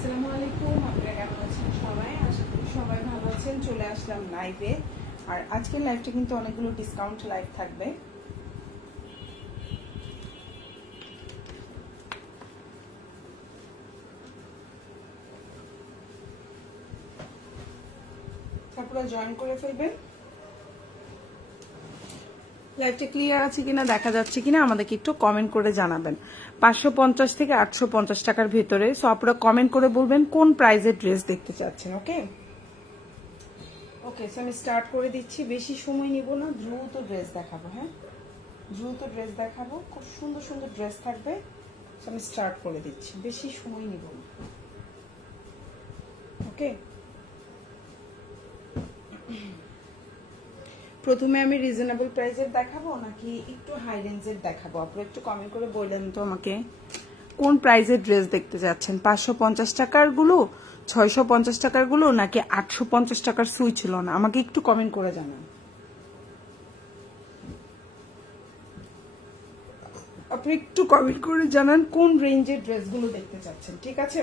আসসালামু আলাইকুম। আপনারা কেমন আছেন সবাই? আশা করি সবাই ভালো আছেন। চলে আসলাম লাইভে। আর আজকের লাইভটা কিন্তু অনেকগুলো ডিসকাউন্ট লাইভ থাকবে। তারপরে জয়েন করে ফেলবেন। লাইভটা ক্লিয়ার আছে কিনা, দেখা যাচ্ছে কিনা আমাদেরকে একটু কমেন্ট করে জানাবেন। 550 থেকে 850 টাকার ভেতরে। সো আপনারা কমেন্ট করে বলবেন কোন প্রাইজের ড্রেস দেখতে চাচ্ছেন। ওকে ওকে, সো আমি স্টার্ট করে দিচ্ছি। বেশি সময় নিব না, দ্রুত ড্রেস দেখাবো। হ্যাঁ, দ্রুত ড্রেস দেখাবো। খুব সুন্দর সুন্দর ড্রেস থাকবে। আমি স্টার্ট করে দিচ্ছি, বেশি সময় নিব না। ওকে, প্রথমে আমি রিজনেবল প্রাইসের দেখাবো নাকি একটু হাই রেঞ্জের দেখাবো? আপনারা একটু কমেন্ট করে বললেন তো আমাকে কোন প্রাইসের ড্রেস দেখতে যাচ্ছেন। 550 টাকার গুলো, 650 টাকার গুলো, নাকি 850 টাকার সুই ছিল না, আমাকে একটু কমেন্ট করে জানান। আপনি একটু কমেন্ট করে জানান কোন রেঞ্জের ড্রেসগুলো দেখতে চাচ্ছেন। ঠিক আছে,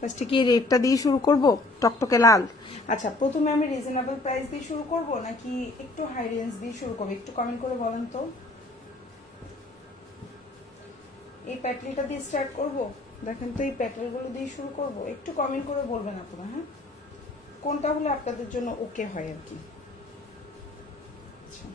ফার্স্টে কি রেটটা দিয়ে শুরু করব? টকটকে লাল। আচ্ছা, প্রথমে আমি রিজনেবল প্রাইস দিয়ে শুরু করব নাকি একটু হাই রেঞ্জ দিয়ে শুরু করব? একটু কমেন্ট করে বলেন তো। এই প্যাটলিটা দিয়ে স্টার্ট করব? দেখেন তো, এই প্যাটেলগুলো দিয়ে শুরু করব? একটু কমেন্ট করে বলবেন আপনারা। হ্যাঁ, কোনটা হলে আপনাদের জন্য ওকে হয় আর কি। আচ্ছা,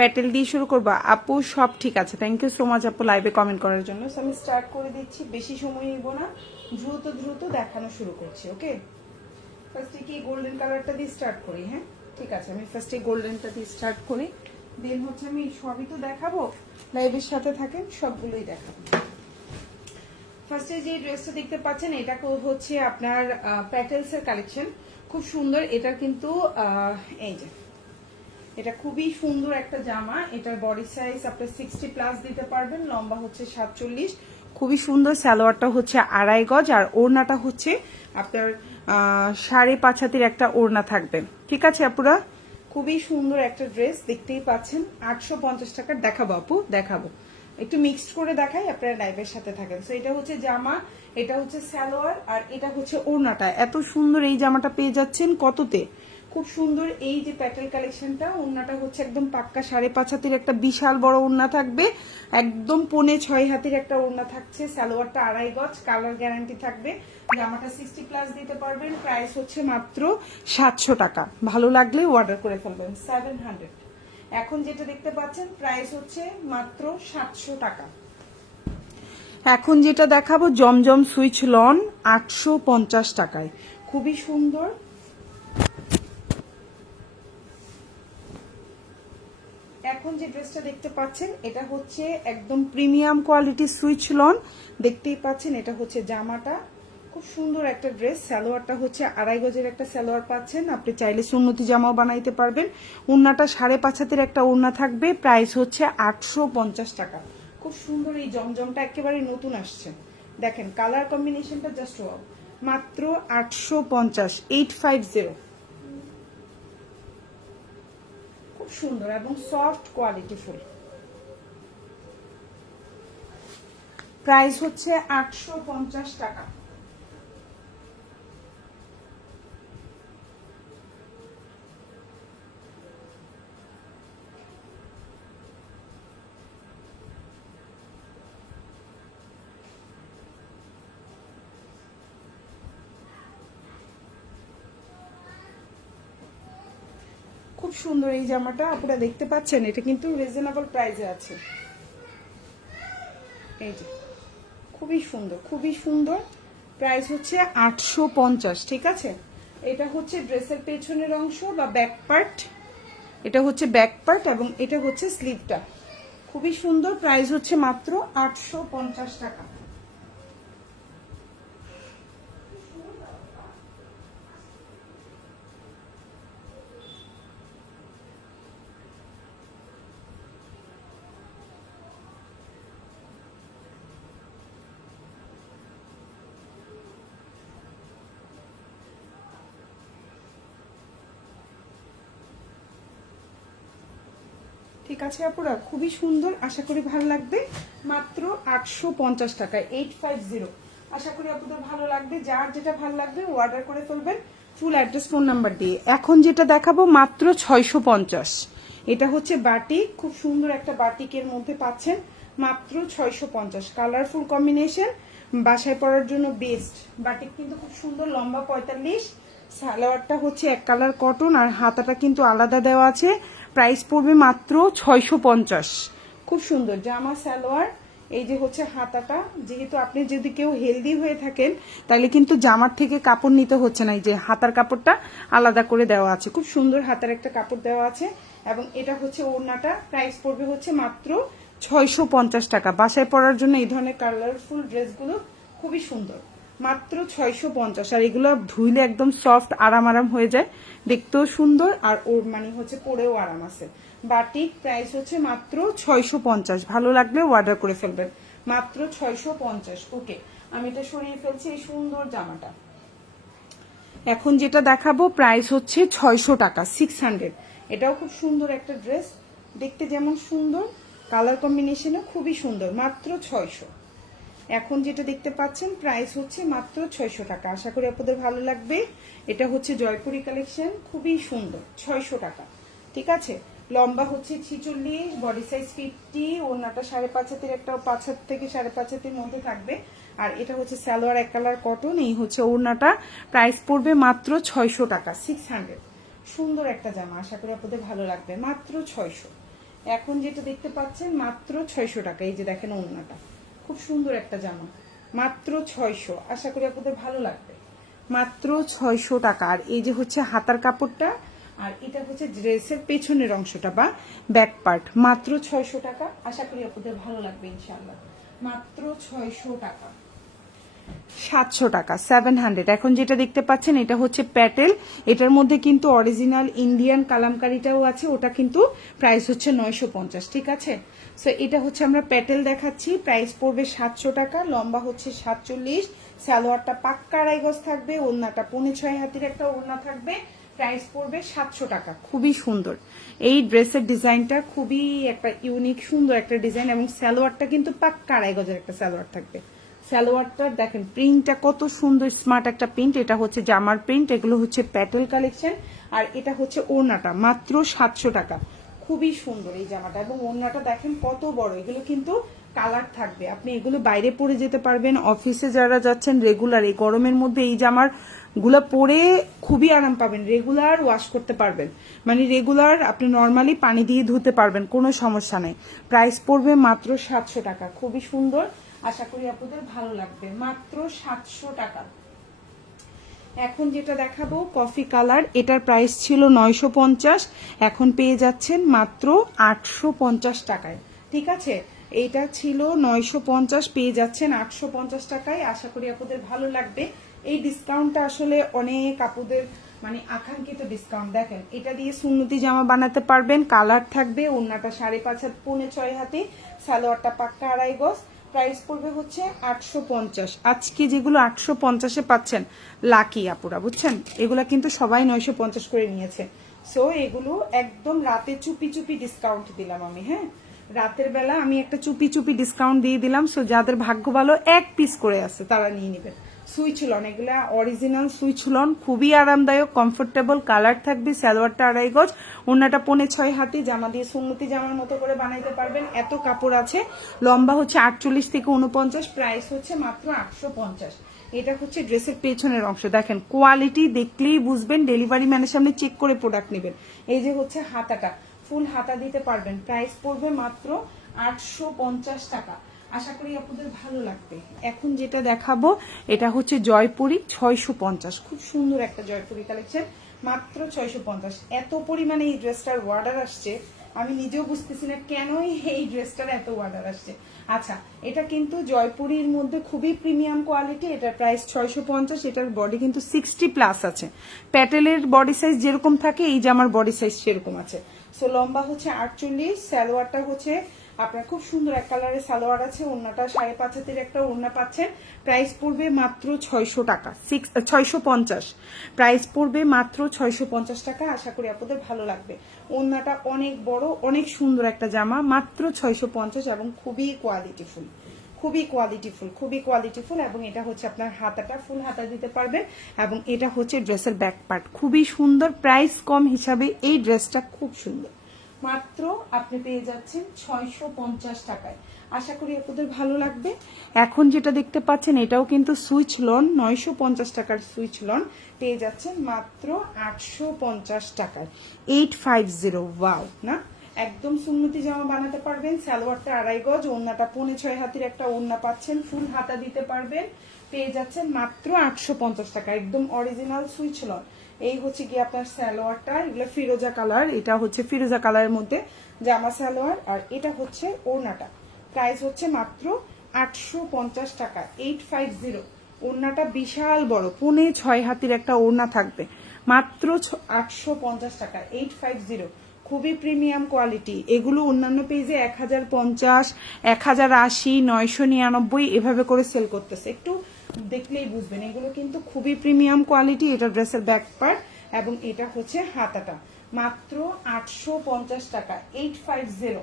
প্যাটেল দিয়ে শুরু করবো আপু? সব ঠিক আছে, থ্যাংক ইউ সো মাচ আপু লাইভে কমেন্ট করার জন্য। সো আমি স্টার্ট করে দিচ্ছি, বেশি সময় নিব না, দ্রুত দ্রুত দেখানো শুরু করছি। ওকে, ফার্স্টে কি গোল্ডেন কালারটা দিয়ে স্টার্ট করি? হ্যাঁ ঠিক আছে, আমি ফার্স্টে গোল্ডেনটা দিয়ে স্টার্ট করি। দেন হচ্ছে আমি সবই তো দেখাবো, লাইভের সাথে থাকেন, সবগুলোই দেখাবো। ফার্স্টে যে ড্রেসটা দেখতে পাচ্ছেন এটা হচ্ছে আপনার প্যাটেলস এর কালেকশন। খুব সুন্দর। এটা কিন্তু এই যে, এটা খুবই সুন্দর একটা জামা। এটার বডি সাইজ আপনার 60 প্লাস দিতে পারবেন, লম্বা হচ্ছে 47। খুবই সুন্দর। সালোয়ারটা হচ্ছে 2.5 গজ, আর ওড়নাটা হচ্ছে আপনার 5.5 হাতের একটা ওড়না থাকবে। ঠিক আছে আপুরা, খুবই সুন্দর একটা ড্রেস, দেখতেই পাচ্ছেন। 850 টাকার দেখাবো আপু, দেখাবো। একটু মিক্সড করে দেখাই, আপনারা লাইভের সাথে থাকেন। তো এটা হচ্ছে জামা, এটা হচ্ছে সালোয়ার, আর এটা হচ্ছে ওড়নাটা। এত সুন্দর এই জামাটা পেয়ে যাচ্ছেন কততে? খুব সুন্দর। এই যে প্যাটেল কালেকশনটা, ওড়নাটা হচ্ছে একদম পাক্কা 5.5 হাতের একটা বিশাল বড় ওড়না থাকবে, একদম 6.25 হাতের একটা ওড়না থাকছে। সালোয়ারটা 2.5 গজ, কালার গ্যারান্টি থাকবে। জামাটা 60 প্লাস দিতে পারবেন। প্রাইস হচ্ছে মাত্র 700 টাকা। ভালো লাগলে অর্ডার করে ফেলবেন। 700। এখন যেটা দেখতে পাচ্ছেন প্রাইস হচ্ছে মাত্র 700 টাকা। এখন যেটা দেখাবো জমজম সুইচ লন, 850 টাকায়। খুবই সুন্দর। এখন যে ড্রেসটা দেখতে পাচ্ছেন এটা হচ্ছে একদম প্রিমিয়াম কোয়ালিটির সুইচ লন, দেখতেই পাচ্ছেন। এটা হচ্ছে জামাটা, খুব সুন্দর একটা ড্রেস। সালোয়ারটা হচ্ছে 2.5 গজের একটা সালোয়ার পাচ্ছেন, আপনি চাইলে সুন্নতি জামাও বানাইতে পারবেন। ওড়নাটা 5.5 হাতের একটা ওড়না থাকবে। প্রাইস হচ্ছে 850 টাকা। খুব সুন্দর। এই জমজমটা একেবারে নতুন আসছে, দেখেন কালার কম্বিনেশনটা জাস্ট ওয়াও। মাত্র 850, 850। খুব সুন্দর এবং সফট কোয়ালিটি ফুল। প্রাইস হচ্ছে 850 টাকা। খুব সুন্দর এই জামাটা, আপনারা দেখতে পাচ্ছেন। এটা কিন্তু রিজনেবল প্রাইসে আছে। এই যে, খুবই সুন্দর, খুবই সুন্দর। প্রাইস হচ্ছে 850। ঠিক আছে, এটা হচ্ছে ড্রেসের পেছনের অংশ বা ব্যাক পার্ট। এটা হচ্ছে ব্যাক পার্ট এবং এটা হচ্ছে স্লিভটা। খুবই সুন্দর। প্রাইস হচ্ছে মাত্র 850 টাকা। ঠিক আছে আপুরা, খুবই সুন্দর, আশা করি ভালো লাগবে। মাত্র 850 টাকায় 850। আশা করি আপনাদের ভালো লাগবে, যার যেটা ভালো লাগবে অর্ডার করে ফেলবেন ফুল অ্যাড্রেস ফোন নাম্বার দিয়ে। এখন যেটা দেখাবো মাত্র 650। এটা হচ্ছে বাটিক, খুব সুন্দর একটা বাটিকের মধ্যে পাচ্ছেন মাত্র 650। কালারফুল কম্বিনেশন, বাসায় পরার জন্য বেস্ট। বাটিক কিন্তু খুব সুন্দর, লম্বা 45। সালোয়ারটা হচ্ছে এক কালার কটন, আর হাতাটা কিন্তু আলাদা দেওয়া আছে। প্রাইস পড়বে মাত্র 650। খুব সুন্দর জামা সালোয়ার। এই যে হচ্ছে হাতাটা, যেহেতু আপনি যদি কেউ হেলদি হয়ে থাকেন তাহলে কিন্তু জামার থেকে কাপড় নিতে হচ্ছে না, এই যে হাতার কাপড়টা আলাদা করে দেওয়া আছে। খুব সুন্দর হাতার একটা কাপড় দেওয়া আছে। এবং এটা হচ্ছে ওড়নাটা, প্রাইস পড়বে হচ্ছে মাত্র 650 টাকা। বাসায় পরার জন্য এই ধরনের কালারফুল ড্রেসগুলো খুবই সুন্দর, মাত্র 650। আর এগুলো ধুইলে একদম সফট, আরাম হয়ে যায়, দেখতেও সুন্দর, আর ওর মানে হচ্ছে পরেও আরাম আছে। বাটিক, প্রাইস হচ্ছে মাত্র 650। ভালো লাগলে অর্ডার করে ফেলবেন, মাত্র 650। ওকে, আমি এটা সরিয়ে ফেলছি এই সুন্দর জামাটা। এখন যেটা দেখাবো প্রাইস হচ্ছে 600 টাকা, 600। এটাও খুব সুন্দর একটা ড্রেস, দেখতে যেমন সুন্দর, কালার কম্বিনেশনও খুবই সুন্দর, মাত্র 600। এখন যেটা দেখতে পাচ্ছেন প্রাইস হচ্ছে মাত্র 600 টাকা। আশা করি আপনাদের ভালো লাগবে। এটা হচ্ছে জয়পুরি কালেকশন, খুবই সুন্দর, 600 টাকা। ঠিক আছে, লম্বা হচ্ছে 46, বডি সাইজ 50, ওড়নাটা 5.5 হাতের, একটা 5 হাত থেকে 5.5 হাতের মধ্যে থাকবে। আর এটা হচ্ছে সালোয়ার এক কালার কটন, এই হচ্ছে ওড়নাটা। প্রাইস পড়বে মাত্র 600 টাকা, 600। সুন্দর একটা জামা, আশা করি আপনাদের ভালো লাগবে, মাত্র 600। এখন যেটা দেখতে পাচ্ছেন মাত্র 600 টাকা। এই যে দেখেন ওড়নাটা, খুব সুন্দর একটা জামা, মাত্র 600। আশা করি আপনাদের ভালো লাগবে, মাত্র 600 টাকা। আর এই যে হচ্ছে হাতার কাপড়টা, আর এটা হচ্ছে ড্রেসের পেছনের অংশটা বা ব্যাক পার্ট, মাত্র 600 টাকা। আশা করি আপনাদের ভালো লাগবে ইনশাআল্লাহ, মাত্র 600 টাকা। 700 টাকা, 700। এখন যেটা দেখতে পাচ্ছেন এটা হচ্ছে প্যাটেল, এটার মধ্যে কিন্তু অরিজিনাল ইন্ডিয়ান কালামকারিটাও আছে, ওটা কিন্তু প্রাইস হচ্ছে 950। ঠিক আছে, সো এটা হচ্ছে আমরা প্যাটেল দেখাচ্ছি, প্রাইস পড়বে 700 টাকা। লম্বা হচ্ছে 47, সালোয়ারটা পাক্কা আড়াই গজ থাকবে, ওড়নাটা 5.5 হাতের একটা ওড়না থাকবে। প্রাইস পড়বে 700 টাকা, খুবই সুন্দর। এই ড্রেসের ডিজাইনটা খুবই একটা ইউনিক, সুন্দর একটা ডিজাইন, এবং সালোয়ারটা কিন্তু পাক্কা আড়াই গজের একটা সালোয়ার থাকবে। সালোয়ারটা দেখেন, প্রিন্টটা কত সুন্দর, স্মার্ট একটা প্রিন্ট। এটা হচ্ছে জামার প্রিন্ট, এগুলো হচ্ছে প্যাটেল কালেকশন। আর এটা হচ্ছে ওড়নাটা, মাত্র 700 টাকা। খুবই সুন্দর এই জামাটা, এবং ওড়নাটা দেখেন কত বড়। এগুলো কিন্তু কালার থাকবে, আপনি এগুলো বাইরে পরে যেতে পারবেন, অফিসে যারা যাচ্ছেন রেগুলার, এই গরমের মধ্যে এই জামার গুলো পরে খুবই আরাম পাবেন, রেগুলার ওয়াশ করতে পারবেন, মানে রেগুলার আপনি নর্মালি পানি দিয়ে ধুতে পারবেন, কোনো সমস্যা নেই। প্রাইস পড়বে মাত্র 700 টাকা, খুবই সুন্দর, আশা করি আপনাদের ভালো লাগবে, মাত্র 700 টাকা। এখন যেটা দেখাবো কফি কালার, এটার প্রাইস ছিল 950, এখন পেয়ে যাচ্ছেন মাত্র 850 টাকায়। ঠিক আছে, এইটা ছিল 950, পেয়ে যাচ্ছেন 850 টাকায়। আশা করি আপনাদের ভালো লাগবে। এই ডিসকাউন্টটা আসলে অনেক আপুদের মানে আকাঙ্ক্ষিত ডিসকাউন্ট। দেখেন, এটা দিয়ে সুন্নতি জামা বানাতে পারবেন, কালার থাকবে, ওড়নাটা 5.5 হাত, 5.5 হাতে, সালোয়ারটা পাক্কা আড়াই গজ। প্রাইস পড়বে হচ্ছে 850। আজকে যেগুলো 850-এ পাচ্ছেন লাকি আপুরা, বুঝছেন, এগুলা কিন্তু সবাই 950 করে নিয়েছে। সো এগুলো একদম রাতে চুপি চুপি ডিসকাউন্ট দিলাম আমি। হ্যাঁ, রাতের বেলা আমি একটা চুপি চুপি ডিসকাউন্ট দিয়ে দিলাম। সো যাদের ভাগ্য ভালো, এক পিস করে আছে তারা নিয়ে নেবেন। সুইচ লন, এগুলা অরিজিনাল সুইচ লন, খুবই আরামদায়ক, কমফোর্টেবল, কালার থাকবে, সালোয়ারটা আড়াই গজ, ওড়নাটা 5.5 হাতি, জামা দিয়ে সুন্নতি জামার মতো করে বানাইতে পারবেন, এত কাপড় আছে। লম্বা হচ্ছে 48 থেকে 49, প্রাইস হচ্ছে মাত্র 850। এটা হচ্ছে ড্রেসের পেছনের অংশ, দেখেন কোয়ালিটি দেখলেই বুঝবেন, ডেলিভারি ম্যানের সামনে চেক করে প্রোডাক্ট নেবেন। এই যে হচ্ছে হাতাটা, ফুল হাতা দিতে পারবেন, প্রাইস পড়বে মাত্র 850 টাকা। আশা করি আপনাদের ভালো লাগবে। এখন যেটা দেখাবো এটা হচ্ছে জয়পুরি, 650, খুব সুন্দর একটা জয়পুরি কালেকশন, মাত্র 650। এত পরিমাণে এই ড্রেসটার অর্ডার আসছে, আমি নিজেও বুঝতেছি না কেনই এই ড্রেসটার এত অর্ডার আসছে। আচ্ছা, এটা কিন্তু জয়পুরির মধ্যে খুবই প্রিমিয়াম কোয়ালিটি, এটার প্রাইস 650। এটার বডি কিন্তু 60+ আছে, প্যাটেলের বডি সাইজ যেরকম থাকে এই যে আমার বডি সাইজ সেরকম আছে। সো লম্বা হচ্ছে 48, সালোয়ারটা হচ্ছে আপনার খুব সুন্দর এক কালারের সালোয়ার আছে, ওড়নাটা 5.5 হাতের একটা ওড়না পাচ্ছেন। প্রাইস পড়বে মাত্র 600 টাকা, 650। প্রাইস পড়বে মাত্র 650 টাকা। আশা করি আপনাদের ভালো লাগবে। ওড়নাটা অনেক বড়, অনেক সুন্দর একটা জামা, মাত্র 650 এবং খুবই কোয়ালিটিফুল, খুবই কোয়ালিটিফুল, খুবই কোয়ালিটিফুল। এবং এটা হচ্ছে আপনার হাতাটা, ফুল হাতা দিতে পারবেন। এবং এটা হচ্ছে ড্রেসের ব্যাক পার্ট, খুবই সুন্দর। প্রাইস কম হিসাবে এই ড্রেসটা খুব সুন্দর, মাত্র আপনি পেয়ে যাচ্ছেন 650 টাকায়। আশা করি আপনাদের ভালো লাগবে। এখন যেটা দেখতে পাচ্ছেন এটাও কিন্তু সুইচ লন, 950 টাকার সুইচ লন পেয়ে যাচ্ছেন মাত্র 850 টাকায়, 850। ওয়াও না, একদম সুন্নতি জামা বানাতে পারবেন। সালোয়ারটা 2.5 গজ, ওড়নাটা 6.5 হাতের একটা ওড়না পাচ্ছেন, ফুল হাতা দিতে পারবেন, পেয়ে যাচ্ছেন মাত্র 850 টাকা, একদম অরিজিনাল সুইচ লন। এই হচ্ছে কি আপনার সালোয়ারটা, এগুলো ফিরোজা কালার, এটা হচ্ছে ফিরোজা কালারের মধ্যে জামা সালোয়ার। আর এটা হচ্ছে ওড়নাটা, প্রাইস হচ্ছে মাত্র 850 টাকা, 850। ওড়নাটা বিশাল বড়, 6.5 হাতের একটা ওড়না থাকবে, মাত্র 850 টাকা, 850। খুবই প্রিমিয়াম কোয়ালিটি। এগুলো অন্যান্য পেজে 1050, 1080, 999 এভাবে করে সেল করতেছে, একটু দেখলেই বুঝবেন। এগুলো কিন্তু খুবই প্রিমিয়াম কোয়ালিটি। এটা ড্রেসের ব্যাক পার্ট এবং এটা হচ্ছে হাতাটা, মাত্র 850 টাকা, 850,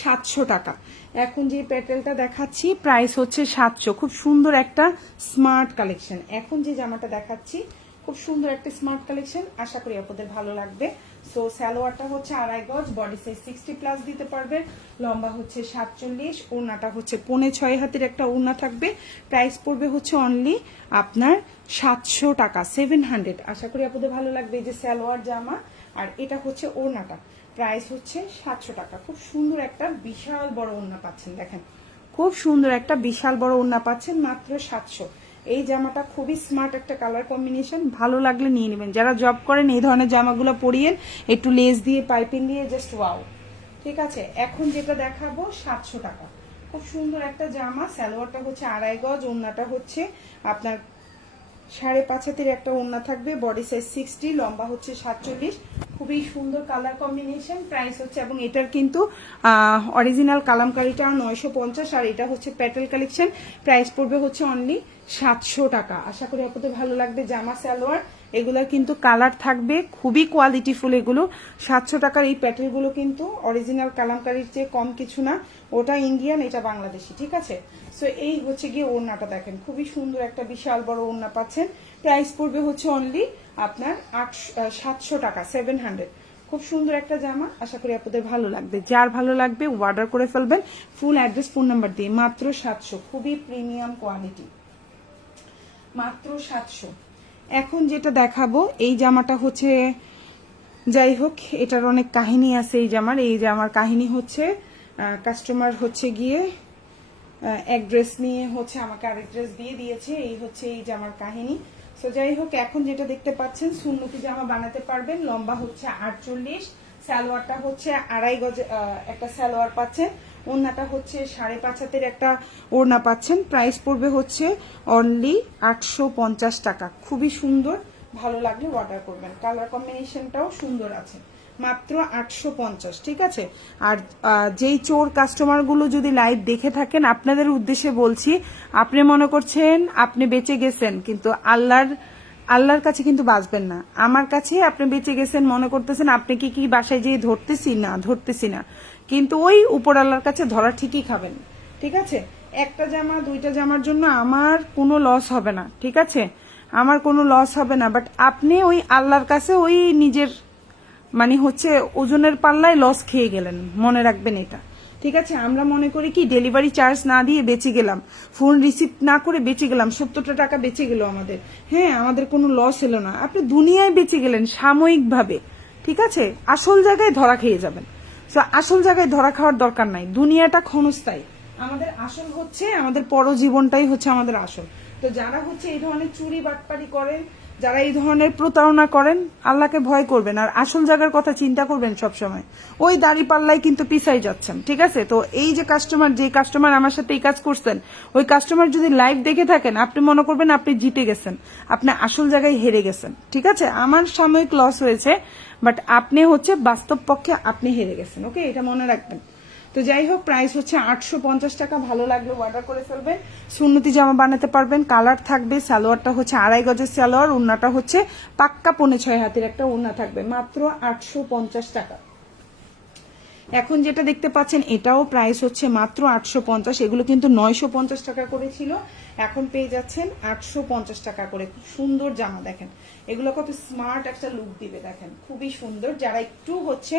700 টাকা। এখন যে প্যাটেলটা দেখাচ্ছি প্রাইস হচ্ছে 700। খুব সুন্দর একটা স্মার্ট কালেকশন। এখন যে জামাটা দেখাচ্ছি খুব সুন্দর একটা স্মার্ট কালেকশন, আশা করি আপনাদের ভালো লাগবে। সো সালোয়ারটা হচ্ছে 2.5 গজ, বডি সাইজ 60+ দিতে পারবে, লম্বা হচ্ছে 47, ওড়নাটা হচ্ছে 6.5 হাতের একটা ওড়না থাকবে। প্রাইস পড়বে হচ্ছে অনলি আপনার 700 টাকা, 700। আশা করি আপনাদের ভালো লাগবে। এই যে সালোয়ার জামা আর এটা হচ্ছে ওড়নাটা, প্রাইস হচ্ছে 700 টাকা। খুব সুন্দর একটা বিশাল বড় ওড়না পাচ্ছেন, দেখেন খুব সুন্দর একটা বিশাল বড় ওড়না পাচ্ছেন মাত্র 700। এই জামাটা খুবই স্মার্ট একটা কালার কম্বিনেশন, ভালো লাগলে নিয়ে নেবেন। যারা জব করেন এই ধরনের জামাগুলো পরিয়েন, একটু লেস দিয়ে পাইপিং দিয়ে, জাস্ট ওয়াও। ঠিক আছে, এখন যেটা দেখাবো 700 টাকা, খুব সুন্দর একটা জামা। সালোয়ারটা হচ্ছে 2.5 গজ, ওড়নাটা হচ্ছে আপনার 5.5 হাতের একটা ওড়না থাকবে, বডি সাইজ 60, লম্বা হচ্ছে 47। খুবই সুন্দর কালার কম্বিনেশন। প্রাইস হচ্ছে, এবং এটার কিন্তু অরিজিনাল কালামকারিটা 950, আর এটা হচ্ছে প্যাটেল কালেকশন। প্রাইস পড়বে হচ্ছে অনলি 700 টাকা। আশা করি আপনাদের ভালো লাগবে। জামা সালোয়ার এগুলার কিন্তু কালার থাকবে, খুবই কোয়ালিটিফুল এগুলো। 700 টাকার এই প্যাটেলগুলো কিন্তু অরিজিনাল কালামকারির চেয়ে কম কিছু না, ওটা ইন্ডিয়ান, এটা বাংলাদেশি। ঠিক আছে, সো এই হচ্ছে গিয়ে ওড়নাটা, দেখেন খুবই সুন্দর একটা বিশাল বড় ওড়না পাচ্ছেন। প্রাইস পড়বে হচ্ছে অনলি আপনার 700 টাকা, 700। খুব সুন্দর একটা জামা, আশা করি আপনাদের ভালো লাগবে। যার ভালো লাগবে অর্ডার করে ফেলবেন ফুল অ্যাড্রেস ফোন নাম্বার দিয়ে, মাত্র 700। খুবই প্রিমিয়াম কোয়ালিটি, মাত্র 700। এখন যেটা দেখাবো এই জামাটা হচ্ছে, যাই হোক এটার অনেক কাহিনী আছে এই জামার। এই জামার কাহিনী হচ্ছে কাস্টমার হচ্ছে গিয়ে এক ড্রেস নিয়ে হচ্ছে আমাকে আরেক ড্রেস দিয়ে দিয়েছে, এই হচ্ছে এই জামার কাহিনী। সো যাই হোক, এখন যেটা দেখতে পাচ্ছেন সুন্নতি জামা বানাতে পারবেন, লম্বা হচ্ছে 48, সালোয়ারটা হচ্ছে 2.5 গজ একটা সালোয়ার পাচ্ছেন, ওড়নাটা হচ্ছে 5.5 হাতের একটা ওড়না পাচ্ছেন। প্রাইস পড়বে হচ্ছে অনলি 850 টাকা। খুবই সুন্দর, ভালো লাগলে অর্ডার করবেন। কালার কম্বিনেশনটাও সুন্দর আছে, মাত্র 850। ঠিক আছে, আর যেই চোর কাস্টমারগুলো যদি লাইভ দেখে থাকেন আপনাদের উদ্দেশ্যে বলছি, আপনি মনে করছেন আপনি বেঁচে গেছেন, কিন্তু আল্লাহর কাছে কিন্তু বাঁচবেন না। আমার কাছে আপনি বেঁচে গেছেন মনে করতেছেন, আপনি কি বাসায় যেয়ে ধরতেছি না, কিন্তু ওই উপর আল্লাহর কাছে ধরা ঠিকই খাবেন। ঠিক আছে, একটা জামা 2টা জামার জন্য আমার কোনো লস হবে না। ঠিক আছে, আমার কোনো লস হবে না, বাট আপনি ওই আল্লাহর কাছে ওই নিজের মানে হচ্ছে ওজনের পাল্লায় লস খেয়ে গেলেন, মনে রাখবেন এটা। ঠিক আছে, আমরা মনে করি কি ডেলিভারি চার্জ না দিয়ে বেঁচে গেলাম, ফোন রিসিভ না করে বেঁচে গেলাম, 70টা টাকা বেঁচে গেল আমাদের। হ্যাঁ, আমাদের কোনো লস এলো না, আপনি দুনিয়ায় বেঁচে গেলেন সাময়িকভাবে। ঠিক আছে, আসল জায়গায় ধরা খেয়ে যাবেন। তো আসল জায়গায় ধরা খাওয়ার দরকার নাই, দুনিয়াটা ক্ষণস্থায়ী। আমাদের আসল হচ্ছে আমাদের পরজীবনটাই হচ্ছে আমাদের আসল। তো যারা হচ্ছে এই ধরনের চুরি বাটপারি করেন, যারা এই ধরনের প্রতারণা করেন, আল্লাহকে ভয় করবেন আর আসল জায়গার কথা চিন্তা করবেন সবসময়। ওই দাড়ি পাল্লাই কিন্তু পিছাই যাচ্ছেন। ঠিক আছে, তো এই যে কাস্টমার আমার সাথে এই কাজ করছেন, ওই কাস্টমার যদি লাইভ দেখে থাকেন, আপনি মনে করবেন আপনি জিতে গেছেন, আপনি আসল জায়গায় হেরে গেছেন। ঠিক আছে, আমার সাময়িক লস হয়েছে, বাট আপনি হচ্ছে বাস্তব পক্ষে আপনি হেরে গেছেন। ওকে, এটা মনে রাখবেন। তো যাই হোক, প্রাইস হচ্ছে 850 টাকা। ভালো লাগলো অর্ডার করে ফেলবেন, সুন্নতি জামা বানাতে পারবেন। কালার থাকবে, সালোয়ারটা হচ্ছে 2.5 গজের সালোয়ার, ওড়নাটা হচ্ছে পাক্কা 5.5 হাতের একটা ওড়না থাকবে, মাত্র 850 টাকা। এখন যেটা দেখতে পাচ্ছেন এটাও প্রাইস হচ্ছে মাত্র 850। এগুলো কিন্তু 950 টাকা করে ছিল, এখন পেয়ে যাচ্ছেন 850 টাকা করে। খুব সুন্দর জামা, দেখেন এগুলো কত স্মার্ট একটা লুক দিবে, দেখেন খুবই সুন্দর। যারা একটু হচ্ছে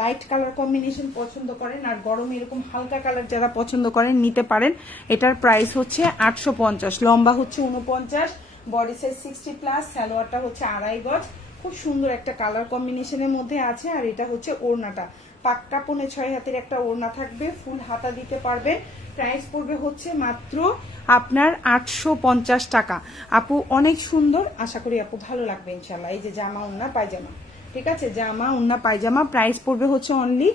লাইট কালার কম্বিনেশন পছন্দ করেন আর গরমে এরকম হালকা কালার যারা পছন্দ করেন নিতে পারেন। এটার প্রাইস হচ্ছে 850, লম্বা হচ্ছে 49, বডি সাইজ 60+, সালোয়ারটা হচ্ছে 2.5 গজ। খুব সুন্দর একটা কালার কম্বিনেশনের মধ্যে আছে। আর এটা হচ্ছে ওড়নাটা, পাক্কা 5.5 হাতের একটা ওড়না থাকবে, ফুল হাতা দিতে পারবে। প্রাইস পড়বে হচ্ছে মাত্র আপনার 850 টাকা। আপু অনেক সুন্দর, আশা করি আপু ভালো লাগবে ইনশাল্লাহ। এই যে জামা ওড়না পায়জামা, ঠিক আছে, জামা ওড়না পায়জামা, প্রাইস পড়বে হচ্ছে অনলি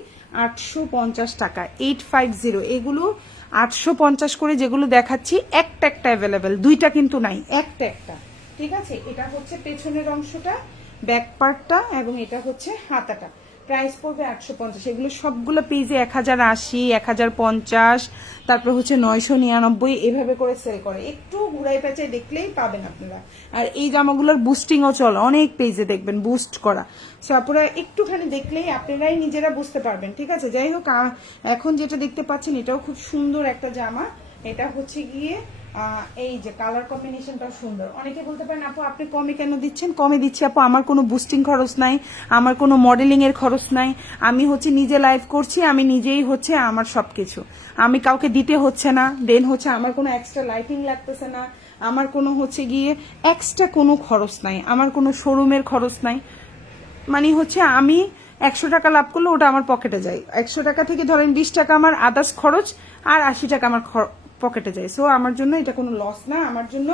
850 টাকা। 850, এগুলো 850 করে যেগুলো দেখাচ্ছি একটা একটা অ্যাভেলেবেল, দুইটা কিন্তু নাই, একটা একটা, ঠিক আছে। এটা হচ্ছে পেছনের অংশটা, ব্যাক পার্টটা, এবং এটা হচ্ছে হাতাটা। প্রাইস পড়বে 850। এগুলো সবগুলো পেজে 1080, 1050, তারপর হচ্ছে 999 এভাবে করে সেল করে। একটু ঘুরাই পেঁচাই দেখলেই পাবেন আপনারা। আর এই জামাগুলোর বুস্টিংও চলে, অনেক পেজে দেখবেন বুস্ট করা। সো আপনারা একটুখানি দেখলেই আপনারাই নিজেরা বুঝতে পারবেন, ঠিক আছে। যাই হোক, এখন যেটা দেখতে পাচ্ছেন এটাও খুব সুন্দর একটা জামা। এটা হচ্ছে গিয়ে এই যে কালার কম্বিনেশনটা সুন্দর। অনেকে বলতে পারেন আপু আপনি কমে কেন দিচ্ছেন? কমে দিচ্ছি আপু, আমার কোনো বুস্টিং খরচ নাই, আমার কোনো মডেলিং এর খরচ নাই। আমি হচ্ছে নিজে লাইভ করছি, আমি নিজেই হচ্ছে আমার সবকিছু, আমি কাউকে দিতে হচ্ছে না। দেন হচ্ছে আমার কোনো এক্সট্রা লাইটিং লাগতেছে না, আমার কোনো হচ্ছে গিয়ে এক্সট্রা কোনো খরচ নাই, আমার কোনো শোরুমের খরচ নাই। মানে হচ্ছে আমি 100 টাকা লাভ করলে ওটা আমার পকেটে যায়। 100 টাকা থেকে ধরেন 20 টাকা আমার আদার্স খরচ, আর 80 টাকা আমার পকেটে যায়। সো আমার জন্য এটা কোনো লস না, আমার জন্য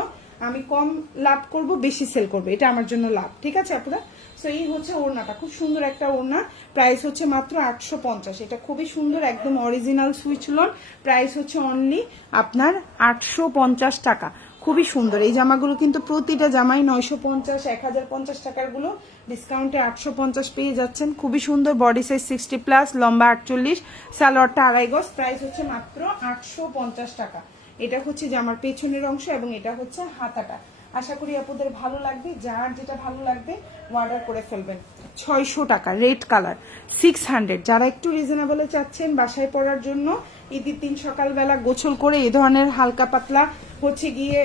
আমি কম লাভ করব, বেশি সেল করবো, এটা আমার জন্য লাভ, ঠিক আছে আপনারা। সো এই হচ্ছে ওড়নাটা, খুব সুন্দর একটা ওড়না, প্রাইস হচ্ছে মাত্র 850। এটা খুবই সুন্দর, একদম অরিজিনাল সুইচ লোন, প্রাইস হচ্ছে অনলি আপনার 850 টাকা। খুবই সুন্দর এই জামাগুলো, কিন্তু প্রতিটা জামাই 950, 1050 টাকার গুলো ডিসকাউন্টে 850 পেয়ে যাচ্ছেন। খুবই সুন্দর, বডি সাইজ 60+, লম্বা 48, সালোয়ারটা 2.5 গজ, প্রাইস হচ্ছে মাত্র 850 টাকা। এটা হচ্ছে জামার পেছনের অংশ এবং এটা হচ্ছে হাতাটা। আশা করি আপনাদের ভালো লাগবে, যার যেটা ভালো লাগবে অর্ডার করে ফেলবেন। 600 টাকা, রেড কালার, 600। যারা একটু রিজনেবলে চাচ্ছেন বাসায় পরার জন্য, ঈদের দিন সকালবেলা গোছল করে এই ধরনের হালকা পাতলা হচ্ছে গিয়ে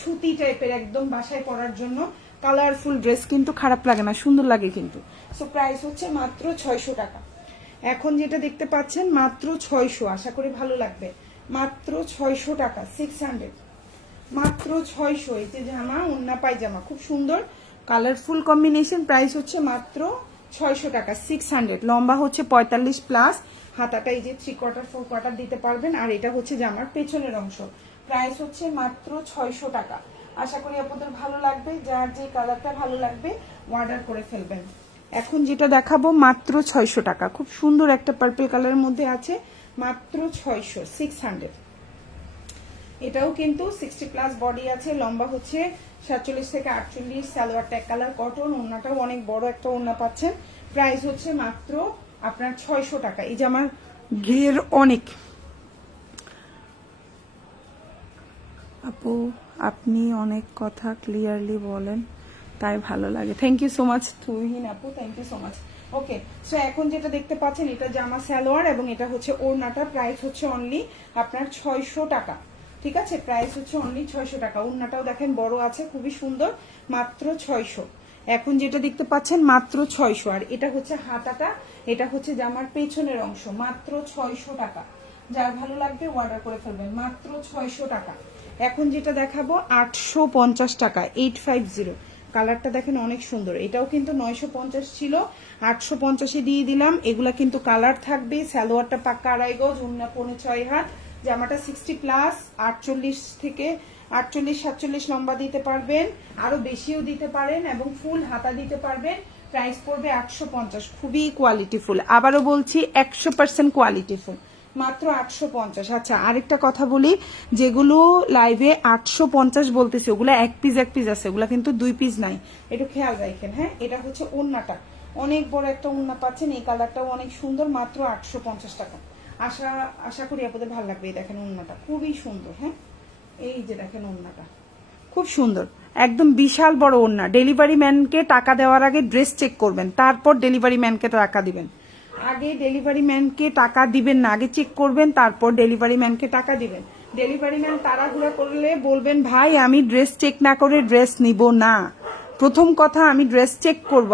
সুতি টাইপের একদম বাসায় পরার জন্য কালারফুল ড্রেস কিন্তু খারাপ লাগে না, সুন্দর লাগে কিন্তু। সো প্রাইস হচ্ছে মাত্র 600 টাকা। এখন যেটা দেখতে পাচ্ছেন মাত্র 600, আশা করি ভালো লাগবে, মাত্র 600 টাকা, 600, মাত্র 600। এই যে জামা ওড়না পায়জামা, খুব সুন্দর কালারফুল কম্বিনেশন, প্রাইস হচ্ছে মাত্র 600 টাকা, 600। লম্বা হচ্ছে 45+, হাতাটা এই যে 3/4 4/4 দিতে পারবেন। আর এটা হচ্ছে জামার পেছনের অংশ, প্রাইস হচ্ছে মাত্র 600 টাকা। আশা করি আপনাদের ভালো লাগবে, যার যে কালারটা ভালো লাগবে অর্ডার করে ফেলবেন। এখন যেটা দেখাবো মাত্র 600 টাকা, খুব সুন্দর একটা পার্পল কালারের মধ্যে আছে, মাত্র 600, 600। এটাও কিন্তু 60+ বডি আছে, লম্বা হচ্ছে 47 থেকে 48, সালোয়ারটা এক কালার কটন, ওড়নাটাও অনেক বড় একটা ওড়না পাচ্ছেন। প্রাইস হচ্ছে মাত্র আপনার 600 টাকা। এই যে আমার ঘের অনেক। আপু আপনি অনেক কথা ক্লিয়ারলি বলেন, তাই ভালো লাগে। Thank you so much Tuhin আপু, thank you so much. Okay, so এখন যেটা দেখতে পাচ্ছেন এটা জামা সালোয়ার এবং এটা হচ্ছে ওড়নাটা, প্রাইস হচ্ছে অনলি আপনার 600 টাকা, ঠিক আছে। প্রাইস হচ্ছে অনলি 600 টাকা। ওড়নাটাও দেখেন বড় আছে, খুবই সুন্দর, মাত্র 600। এখন যেটা দেখতে পাচ্ছেন মাত্র 600। আর এটা হচ্ছে হাতাটা, এটা হচ্ছে জামার পেছনের অংশ, মাত্র 600 টাকা। যার ভালো লাগবে অর্ডার করে ফেলবেন, মাত্র 600 টাকা। এখন যেটা দেখাবো 850 টাকা, 850। কালারটা দেখেন অনেক সুন্দর, এটাও কিন্তু 950 ছিল, 850-এ দিয়ে দিলাম। এগুলা কিন্তু কালার থাকবে, সালোয়ারটা পাক্কা 2.5 গজ, ওড়না 5.5 হাত, জামাটা 60+, 48 থেকে 48 47 লম্বা দিতে পারবেন, আরো বেশিও দিতে পারেন এবং ফুল হাতা দিতে পারবেন। প্রাইস পড়বে 850, খুবই কোয়ালিটিফুল, আবারও বলছি 100% কোয়ালিটিফুল, মাত্র 850। আচ্ছা আরেকটা কথা বলি, যেগুলো লাইভে 850 বলতেছি ওগুলো এক পিস আছে, ওগুলো কিন্তু 2 পিস নাই, একটু খেয়াল রাখেন। হ্যাঁ, এটা হচ্ছে ওড়নাটা, অনেক বড় একটা ওড়না পাচ্ছেন, এই কালারটাও অনেক সুন্দর, মাত্র 850 টাকা। আশা আশা করি আপনাদের ভালো লাগবে। এই দেখেন ওড়নাটা খুবই সুন্দর। হ্যাঁ, এই যে দেখেন ওড়নাটা খুব সুন্দর, একদম বিশাল বড় ওড়না। ডেলিভারি ম্যানকে টাকা দেওয়ার আগে ড্রেস চেক করবেন, তারপর ডেলিভারি ম্যানকে টাকা দিবেন। আগে ডেলিভারি ম্যানকে টাকা দিবেন না, আগে চেক করবেন, তারপর ডেলিভারি ম্যানকে টাকা দিবেন। ডেলিভারি ম্যান তাড়াহুড়া করলে বলবেন ভাই আমি ড্রেস চেক না করে ড্রেস নিব না। প্রথম কথা, আমি ড্রেস চেক করব,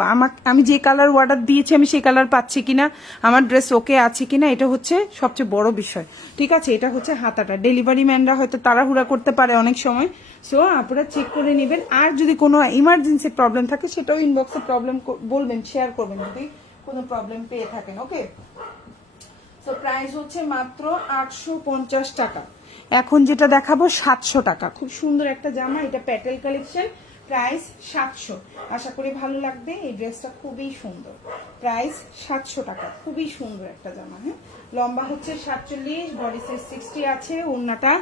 আমি যে কালার অর্ডার দিয়েছি আমি সেই কালার পাচ্ছি কিনা, আমার ড্রেস ওকে আছে কিনা, এটা হচ্ছে সবচেয়ে বড় বিষয়। ঠিক আছে, এটা হচ্ছে হাতাটা। ডেলিভারি ম্যানরা হয়তো তাড়াহুড়া করতে পারে অনেক সময়, সো আপনারা চেক করে নেবেন। আর যদি কোনো ইমার্জেন্সি প্রবলেম থাকে সেটাও ইনবক্সে প্রবলেম বলবেন, শেয়ার করবেন যদি কোনো প্রবলেম পেয়ে থাকেন। ওকে, তো প্রাইস হচ্ছে মাত্র 850 টাকা। এখন যেটা দেখাবো 700 টাকা। খুব সুন্দর একটা জামা, এটা প্যাটেল কালেকশন, প্রাইস 700। আশা করি ভালো লাগবে। এই ড্রেসটা খুবই সুন্দর, প্রাইস 700 টাকা। খুবই সুন্দর একটা জামা। হ্যাঁ, লম্বা হচ্ছে 47, বডি সাইজ 60 আছে। ওড়নাটা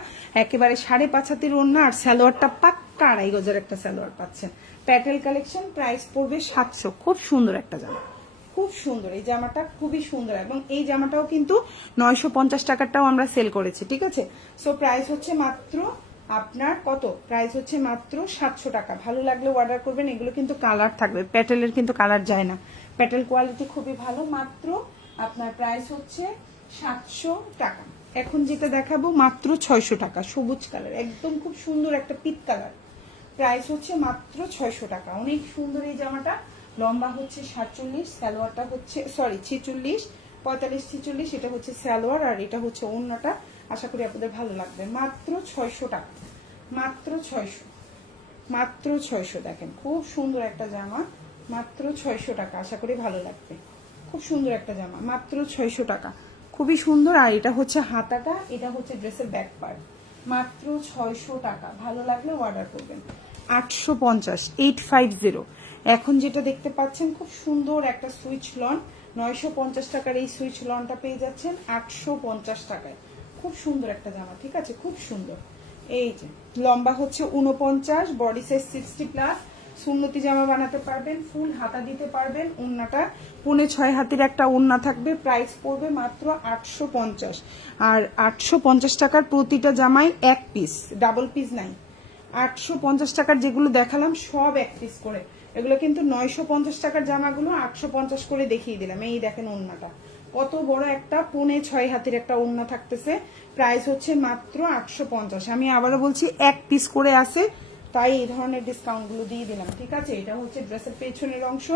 একেবারে 5.5 হাতের ওড়না, আর সালোয়ারটা পাক্কা 2.5 গজের একটা সালোয়ার পাচ্ছেন। প্যাটেল কালেকশন, প্রাইস পড়বে 700। খুব সুন্দর একটা জামা, খুব সুন্দর এই জামাটা, খুবই সুন্দর। এবং এই জামাটাও কিন্তু 950 টাকারটাও আমরা সেল করেছি। ঠিক আছে, সো প্রাইস হচ্ছে মাত্র আপনার কত, প্রাইস হচ্ছে মাত্র 700 টাকা। ভালো লাগলে অর্ডার করবেন। এগুলো কিন্তু কালার থাকবে, প্যাটেলের কিন্তু কালার যায় না, প্যাটেল কোয়ালিটি খুবই ভালো। মাত্র আপনার প্রাইস হচ্ছে 700 টাকা। এখন যেটা দেখাবো মাত্র 600 টাকা, সবুজ কালার, একদম খুব সুন্দর একটা পিট কালার, প্রাইস হচ্ছে মাত্র 600 টাকা। অনেক সুন্দর এই জামাটা। লম্বা হচ্ছে 47, সালোয়ারটা হচ্ছে 46, 45-46, এটা হচ্ছে সালোয়ার, আর এটা হচ্ছে ওড়নাটা। আশা করি আপনাদের ভালো লাগবে। মাত্র 600 টাকা, মাত্র 600, মাত্র 600। দেখেন খুব সুন্দর একটা জামা, মাত্র 600 টাকা। আশা করি ভালো লাগবে। খুব সুন্দর একটা জামা, মাত্র 600 টাকা, খুবই সুন্দর। আর এটা হচ্ছে হাতাটা, এটা হচ্ছে ড্রেসের ব্যাক পার্ট, মাত্র 600 টাকা। ভালো লাগলে অর্ডার করবেন। 850, 850। এখন যেটা দেখতে পাচ্ছেন খুব সুন্দর একটা সুইচ লন, 950 টাকার এই সুইচ লনটা পেয়ে যাচ্ছেন 850 টাকায়। খুব সুন্দর একটা জামা। ঠিক আছে, খুব সুন্দর। এই যে লম্বা হচ্ছে 49, বডি সাইজ 60+। সুন্নতি জামা বানাতে পারবেন, ফুল হাতা দিতে পারবেন। ওড়নাটা 5.5 হাতের একটা ওড়না থাকবে। প্রাইস পড়বে মাত্র 850। আর 850 টাকার প্রতিটা জামাই এক পিস, ডাবল পিস নাই। 850 টাকার যেগুলো দেখালাম সব এক পিস করে। এগুলো কিন্তু 950 টাকার জামাগুলো 850 করে দেখিয়ে দিলাম। এই দেখেন ওড়নাটা কত বড় একটা 5.5 হাতের একটা ওড়না থাকতেছে। প্রাইস হচ্ছে মাত্র 850। আমি আবারও বলছি এক পিস করে আছে, তাই এই ধরনের ডিসকাউন্ট গুলো দিয়ে দিলাম। ঠিক আছে, এটা হচ্ছে ড্রেসের পেছনের অংশ,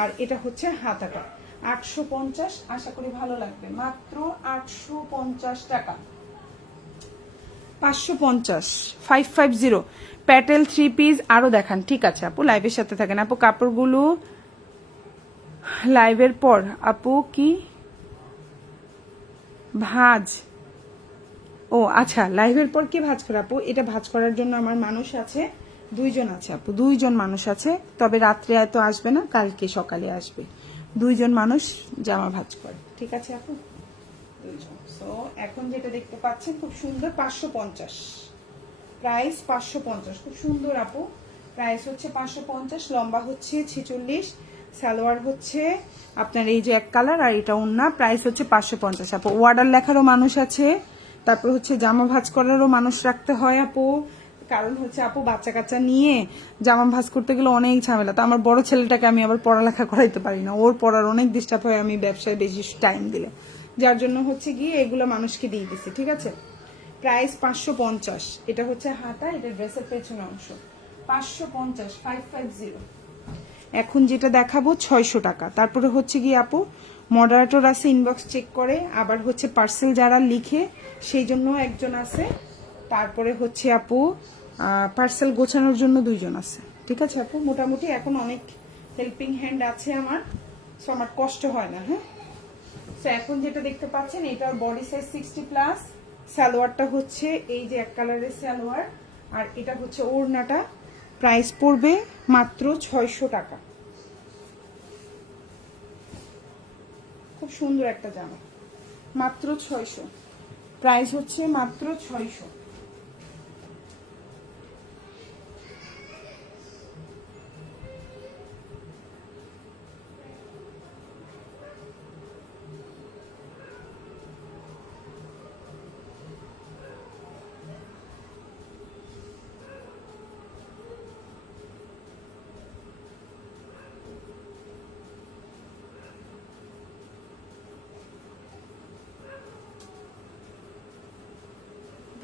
আর এটা হচ্ছে হাতাটা। 850, আশা করি ভালো লাগবে। মাত্র 850 টাকা। 550, 550 প্যাটেল 3 পিস আরো দেখান। ঠিক আছে আপু, লাইভের সাথে থাকেন আপু। কাপড়গুলো লাইভের পর আপু কি ভাজ, ও আচ্ছা, লাইভের পর কি ভাজ করে আপু? এটা ভাজ করার জন্য আমার মানুষ আছে, 2জন আছে আপু, 2জন মানুষ আছে। তবে রাত্রে এত আসবে না, কালকে সকালে আসবে। 2জন মানুষ জামা ভাজ করে। ঠিক আছে আপু, 2জন। সো এখন যেটা দেখতে পাচ্ছেন খুব সুন্দর, 550, প্রাইস 550। খুব সুন্দর আপু, প্রাইস হচ্ছে 550। লম্বা হচ্ছে 46, সালোয়ার হচ্ছে আপনার এই যে এক কালার, আর এটা ওড়না। প্রাইস হচ্ছে 550 আপু। অর্ডার লেখারও মানুষ আছে, তারপর হচ্ছে জামা ভাঁজ করারও মানুষ রাখতে হয় আপু। কারণ হচ্ছে আপু বাচ্চা কাচ্চা নিয়ে জামা ভাঁজ করতে গেলে অনেক ঝামেলা। তো আমার বড় ছেলেটাকে আমি আবার পড়ালেখা করাইতে পারি না, ওর পড়ার অনেক ডিস্টার্ব হয় আমি ব্যবসায় বেশি টাইম দিলে, যার জন্য হচ্ছে গিয়ে এগুলো মানুষকে দিয়ে দিছি। ঠিক আছে, প্রাইস 550। এটা হচ্ছে হাতা, এটা ড্রেসের পেছনের অংশ। 550, 550। এখন যেটা দেখাবো 600 টাকা। তারপরে হচ্ছে গিয়ে আপু মডারেটর আছে, ইনবক্স চেক করে। আবার হচ্ছে পার্সেল যারা লিখে সেই জন্য একজন আছে। তারপরে হচ্ছে আপু পার্সেল গোছানোর জন্য 2জন আছে। ঠিক আছে আপু, মোটামুটি এখন অনেক হেল্পিং হ্যান্ড আছে আমার, সো আমার কষ্ট হয় না। হ্যাঁ, তো এখন যেটা দেখতে পাচ্ছেন এটার বডি সাইজ 60+। সালোয়ারটা হচ্ছে এই যে এক কালারের সালোয়ার, আর এটা হচ্ছে ওড়নাটা। প্রাইস পড়বে মাত্র 600 টাকা। খুব সুন্দর একটা জামা, মাত্র 600। প্রাইস হচ্ছে মাত্র 600।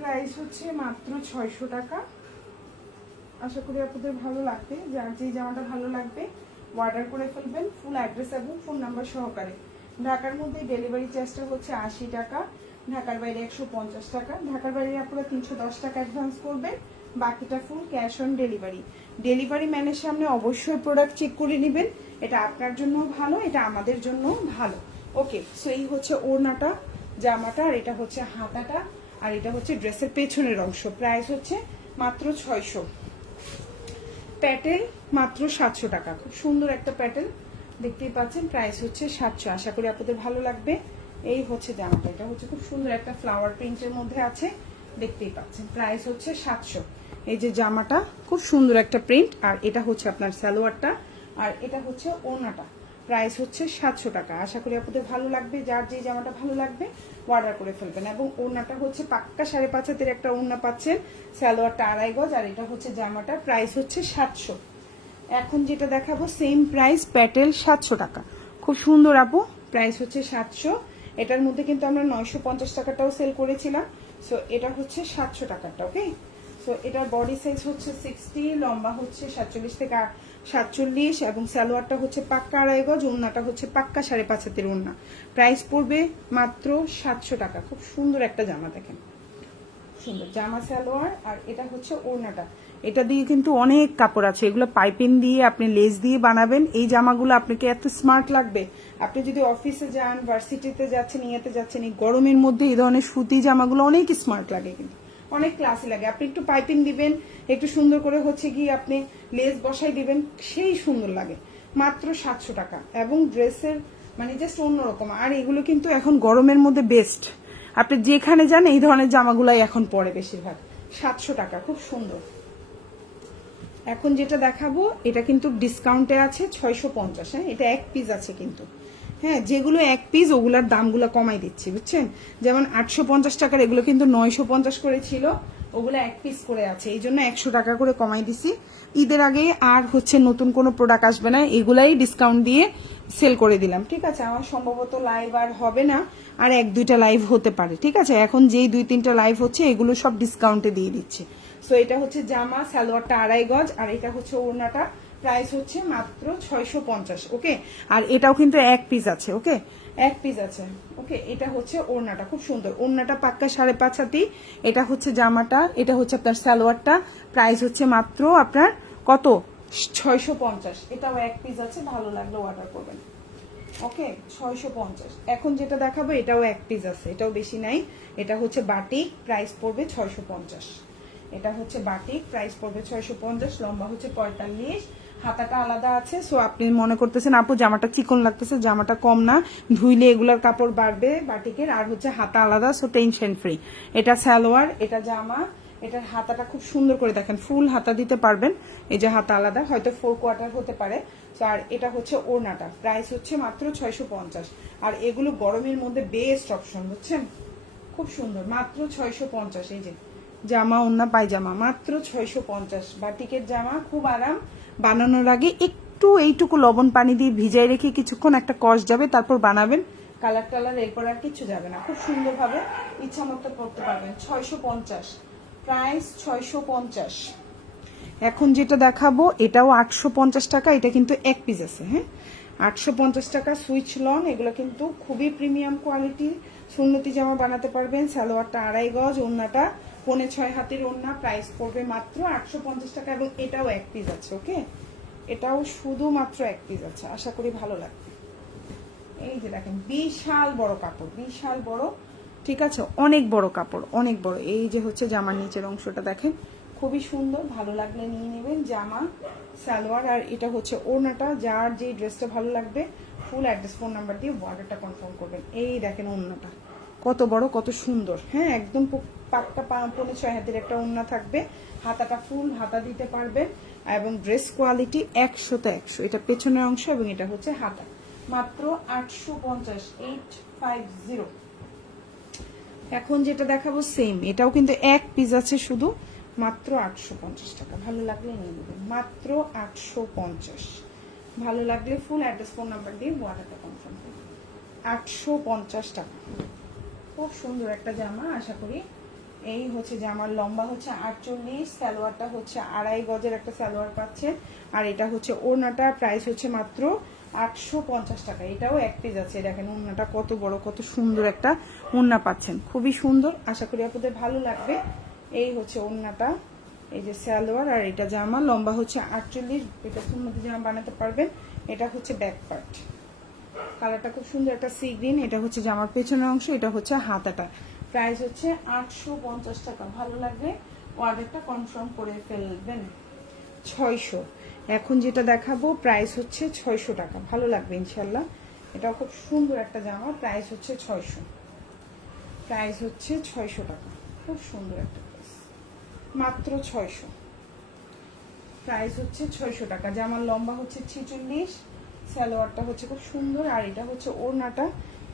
প্রাইস হচ্ছে মাত্র 600 টাকা। আশা করি আপনাদের ভালো লাগবে, যার যে জামাটা ভালো লাগবে অর্ডার করে ফেলবেন ফুল অ্যাড্রেস এবং ফোন নাম্বার সহকারে। ঢাকার মধ্যে ডেলিভারি চার্জটা হচ্ছে 80 টাকা, ঢাকার বাইরে 150 টাকা। ঢাকার বাইরে আপনারা 310 টাকা অ্যাডভান্স করবেন, বাকিটা full cash on delivery. Delivery ম্যানের সামনে অবশ্যই প্রোডাক্ট চেক করে নেবেন, এটা আপনার জন্য ভালো, এটা আমাদের জন্য ভালো। ওকে, সো এই হচ্ছে ওড়নাটা, জামাটা, আর এটা হচ্ছে হাতাটা, আর এটা হচ্ছে ড্রেসের পেছনের অংশ। প্রাইস হচ্ছে মাত্র 600। প্যাটেল মাত্র 700 টাকা, খুব সুন্দর একটা প্যাটেল দেখতেই পাচ্ছেন। প্রাইস হচ্ছে 700। আশা করি আপনাদের ভালো লাগবে। এই হচ্ছে জামাটা, এটা হচ্ছে খুব সুন্দর একটা ফ্লাওয়ার প্রিন্টের মধ্যে আছে, দেখতেই পাচ্ছেন। প্রাইস হচ্ছে 700। এই যে জামাটা খুব সুন্দর একটা প্রিন্ট, আর এটা হচ্ছে আপনার সালোয়ারটা, আর এটা হচ্ছে ওড়নাটা। প্রাইস হচ্ছে 700 টাকা। আশা করি আপনাদের ভালো লাগবে, যার যে জামাটা ভালো লাগবে অর্ডার করে ফেলবেন। এবং ওড়নাটা হচ্ছে পাক্কা 5.5 হাতের একটা ওড়না পাচ্ছেন, সালোয়ারটা 2.5 গজ, আর এটা হচ্ছে জামাটা। প্রাইস হচ্ছে 700। এখন যেটা দেখাবো সেম প্রাইস, প্যাটেল 700 টাকা, খুব সুন্দর আপু। প্রাইস হচ্ছে 700। এটার মধ্যে কিন্তু আমরা 950 টাকাটাও সেল করেছিলাম, সো এটা হচ্ছে 700 টাকাটা। ওকে, সো এটার বডি সাইজ হচ্ছে 60, লম্বা হচ্ছে 47 থেকে 47, এবং সালোয়ারটা হচ্ছে পাক্কা 2.5 গজ, ওড়নাটা হচ্ছে পাক্কা 5.5 হাতের ওড়না। প্রাইস পড়বে মাত্র 700 টাকা। খুব সুন্দর একটা জামা, দেখেন সুন্দর জামা সালোয়ার, আর এটা হচ্ছে ওড়নাটা। এটা দিয়ে কিন্তু অনেক কাপড় আছে, এগুলো পাইপিং দিয়ে আপনি লেস দিয়ে বানাবেন। এই জামাগুলো আপনাকে এত স্মার্ট লাগবে, আপনি যদি অফিসে যান, ভার্সিটিতে যাচ্ছেন, ইয়েতে যাচ্ছেন, এই গরমের মধ্যে এই ধরনের সুতি জামাগুলো অনেক স্মার্ট লাগে, কিন্তু অনেক ক্লাসি লাগে। আপনি একটু পাইপিং দিবেন, একটু সুন্দর করে হচ্ছে কি আপনি লেস বসাই দিবেন, সেই সুন্দর লাগে। মাত্র 700 টাকা, এবং ড্রেসের মানে জাস্ট অন্যরকম। আর এগুলো কিন্তু এখন গরমের মধ্যে বেস্ট, আপনি যেখানে যান এই ধরনের জামাগুলাই এখন পরে বেশিরভাগ। 700 টাকা, খুব সুন্দর। এখন যেটা দেখাবো এটা কিন্তু ডিসকাউন্টে আছে 650। হ্যাঁ, এটা এক পিস আছে কিন্তু। হ্যাঁ, যেগুলো এক পিস ওগুলার দামগুলো কমাই দিচ্ছি, বুঝছেন। যেমন 850 টাকার এগুলো কিন্তু 950 করে ছিল, ওগুলো এক পিস করে আছে, এই জন্য 100 টাকা করে কমাই দিছি। ঈদের আগে আর হচ্ছে নতুন কোনো প্রোডাক্ট আসবে না, এগুলাই ডিসকাউন্ট দিয়ে সেল করে দিলাম। ঠিক আছে, আমার সম্ভবত লাইভ আর হবে না, আর 1-2টা লাইভ হতে পারে। ঠিক আছে, এখন যেই 2-3টা লাইভ হচ্ছে এগুলো সব ডিসকাউন্টে দিয়ে দিচ্ছি। সো এটা হচ্ছে জামা, সালোয়ারটা 2.5 গজ, আর এটা হচ্ছে ওড়নাটা। প্রাইস হচ্ছে মাত্র 650। ওকে, আর এটাও কিন্তু এক পিস আছে। ওকে, এক পিস আছে। ওকে, এটা হচ্ছে ওড়নাটা, খুব সুন্দর ওড়নাটা, পাক্কা 5.5 হাতি। এটা হচ্ছে জামাটা, এটা হচ্ছে আপনার সালোয়ারটা। প্রাইস হচ্ছে মাত্র আপনার কত, 650। এটাও এক পিস আছে, ভালো লাগলে অর্ডার করবেন। ওকে, 650। এখন যেটা দেখাবো এটাও এক পিস আছে, এটাও বেশি নাই। এটা হচ্ছে বাটিক, প্রাইস পড়বে 650। এটা হচ্ছে বাটিক, প্রাইস পড়বে 650, লম্বা হচ্ছে 45, হাতাটা আলাদা আছে। সো আপনি মনে করতেছেন আপু জামাটা চিকন লাগতেছে, জামাটা কম না, ধুইলে এগুলার কাপড় বাড়বে বাটিকের, আর হচ্ছে হাতা আলাদা, সো টেনশন ফ্রি। এটা সালোয়ার, এটা জামা, এটার হাতাটা খুব সুন্দর করে দেখেন, ফুল হাতা দিতে পারবেন। এই যে হাতা আলাদা, হয়তো 4 কোয়ার্টার হতে পারে। আর এটা হচ্ছে ওড়নাটা, প্রাইস হচ্ছে মাত্র 650। আর এগুলো গরমের মধ্যে বেস্ট অপশন, বুঝছেন, খুব সুন্দর, মাত্র 650। এই যে জামা, ওড়না, পায়জামা, মাত্র 650। বাটিকের জামা, খুব আরাম। বানানোর আগে একটু এইটুকু লবণ পানি দিয়ে ভিজাই রেখে কিছুক্ষণ একটা কষ যাবে, তারপর বানাবেন, কালার টালার এরপর আর কিছু যাবে না, খুব সুন্দরভাবে ইচ্ছা মতো করতে পারবেন। 650, প্রাইস 650। এখন যেটা দেখাবো এটাও 850 টাকা, এটা কিন্তু এক পিস আছে। হ্যাঁ, 850 টাকা সুইচ লং, এগুলো কিন্তু খুবই প্রিমিয়াম কোয়ালিটি। সুন্নতি জামা বানাতে পারবেন। সালোয়ারটা 2.5 গজ, ওড়নাটা 5.5 হাতের ওড়না। প্রাইস পড়বে মাত্র 850 টাকা, এবং এটাও এক পিস আছে। ওকে, এটাও শুধুমাত্র এক পিস আছে, আশা করি ভালো লাগবে। এই যে দেখেন, বিশাল বড় কাপড়, বিশাল বড়, ঠিক আছে, অনেক বড় কাপড়, অনেক বড়। এই যে হচ্ছে জামার নিচের অংশটা দেখেন, খুবই সুন্দর, ভালো লাগলে নিয়ে নেবেন। জামা, সালোয়ার, আর এটা হচ্ছে ওড়নাটা। যার যে ড্রেসটা ভালো লাগবে ফুল অ্যাড্রেস, ফোন নাম্বার দিয়ে অর্ডারটা কনফার্ম করবেন। এই দেখেন ওড়নাটা কত বড়, কত সুন্দর। হ্যাঁ, একদম পাক্কা 5.5 হাতের একটা ওড়না থাকবে, হাতাটা ফুল হাতা দিতে পারবেন, এবং ড্রেস কোয়ালিটি 100তে 100। এটা পেছনের অংশ, এবং এটা হচ্ছে হাতা। মাত্র 850, 850। এখন যেটা দেখাবো সেম, এটাও কিন্তু এক পিস আছে শুধু, মাত্র 850 টাকা। ভালো লাগলে নিয়ে নেবেন, মাত্র 850। ভালো লাগলে ফুল অ্যাড্রেস, ফোন নাম্বার দিয়ে অর্ডারটা কনফার্ম করবেন। 850 টাকা, খুব সুন্দর একটা জামা, আশা করি এই হচ্ছে জামার লম্বা হচ্ছে 48, সালোয়ারটা হচ্ছে 2.5 গজের একটা সালোয়ার পাচ্ছেন। আর এটা হচ্ছে ওড়নাটা, প্রাইস হচ্ছে মাত্র 850 টাকা। এটাও এক পিস আছে, দেখেন ওড়নাটা কত বড়, কত সুন্দর একটা ওড়না পাচ্ছেন, খুবই সুন্দর। আশা করি আপনাদের ভালো লাগবে। এই হচ্ছে ওড়নাটা, এই যে সালোয়ার, আর এটা জামা লম্বা হচ্ছে 48। এটা সুন্নতি জামা বানাতে পারবেন। এটা হচ্ছে ব্যাক পার্ট, কালারটা খুব সুন্দর একটা সি গ্রিন। এটা হচ্ছে জামার পেছনের অংশ, এটা হচ্ছে হাতাটা। প্রাইস হচ্ছে 850 টাকা। ভালো লাগবে অর্ডারটা কনফার্ম করে ফেলবেন। 600। এখন যেটা দেখাবো প্রাইস হচ্ছে 600 টাকা। ভালো লাগবে ইনশাল্লাহ। এটাও খুব সুন্দর একটা জামা, প্রাইস হচ্ছে 600। প্রাইস হচ্ছে 600 টাকা। খুব সুন্দর একটা প্রাইস, মাত্র 600। প্রাইস হচ্ছে 600 টাকা। জামার লম্বা হচ্ছে 46, সালোয়ারটা হচ্ছে খুব সুন্দর, আর এটা হচ্ছে ওড়নাটা।